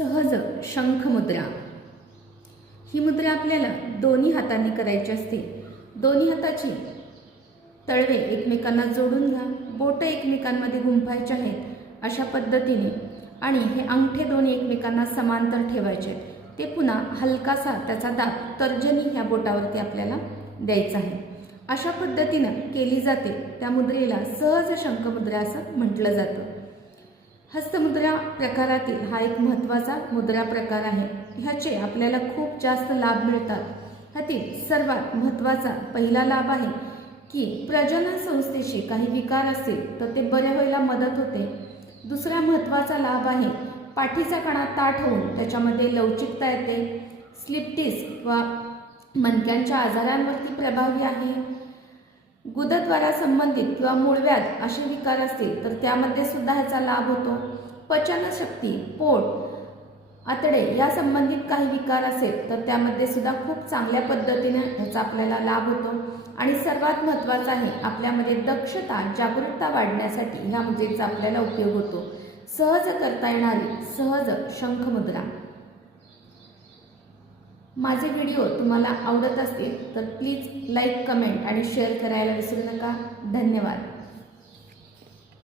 सहज शंख मुद्रा। ही मुद्रा आपल्याला दोन्ही हातांनी करायची असते। दोन्ही हाताची तळवे एकमेकांना जोडून घ्या, बोटं एकमेकांमध्ये गुंफायचे आहेत अशा पद्धतीने, आणि हे अंगठे दोन्ही एकमेकांना समांतर ठेवायचे। ते पुन्हा हलकासा त्याचा दाब तर्जनी ह्या बोटावरती आपल्याला द्यायचा आहे। अशा पद्धतीने केली जाते त्या मुद्रेला सहज शंख मुद्रा असं म्हटलं जातं। हस्तमुद्रा प्रकारातील हा एक महत्त्वाचा मुद्रा प्रकार आहे। ह्याचे आपल्याला खूप जास्त लाभ मिळतात। ह्यातील सर्वात महत्त्वाचा पहिला लाभ आहे की प्रजनन संस्थेशी काही विकार असतील तर ते बरे व्हायला मदत होते। दुसरा महत्त्वाचा लाभ आहे पाठीचा कणा ताठ होऊन त्याच्यामध्ये लवचिकता येते। स्लिप डिस्क वा मणक्यांच्या आजारांवरती प्रभावी आहे। गुदद्वारा संबंधित किंवा मूळव्याध असे विकार असतील तर त्यामध्ये सुद्धा ह्याचा लाभ होतो। पचनशक्ती, पोट, आतडे या संबंधित काही विकार असेल तर त्यामध्ये सुद्धा खूप चांगल्या पद्धतीने ह्याचा आपल्याला लाभ होतो। आणि सर्वात महत्त्वाचं आहे आपल्यामध्ये दक्षता, जागरूकता वाढण्यासाठी ह्या मुद्रेचा आपल्याला उपयोग होतो। सहज करता येणारी सहज शंख मुद्रा। माझे व्हिडिओ तुम्हाला आवडत असतील तर प्लीज लाईक, कमेंट आणि शेअर करायला विसरू नका। धन्यवाद।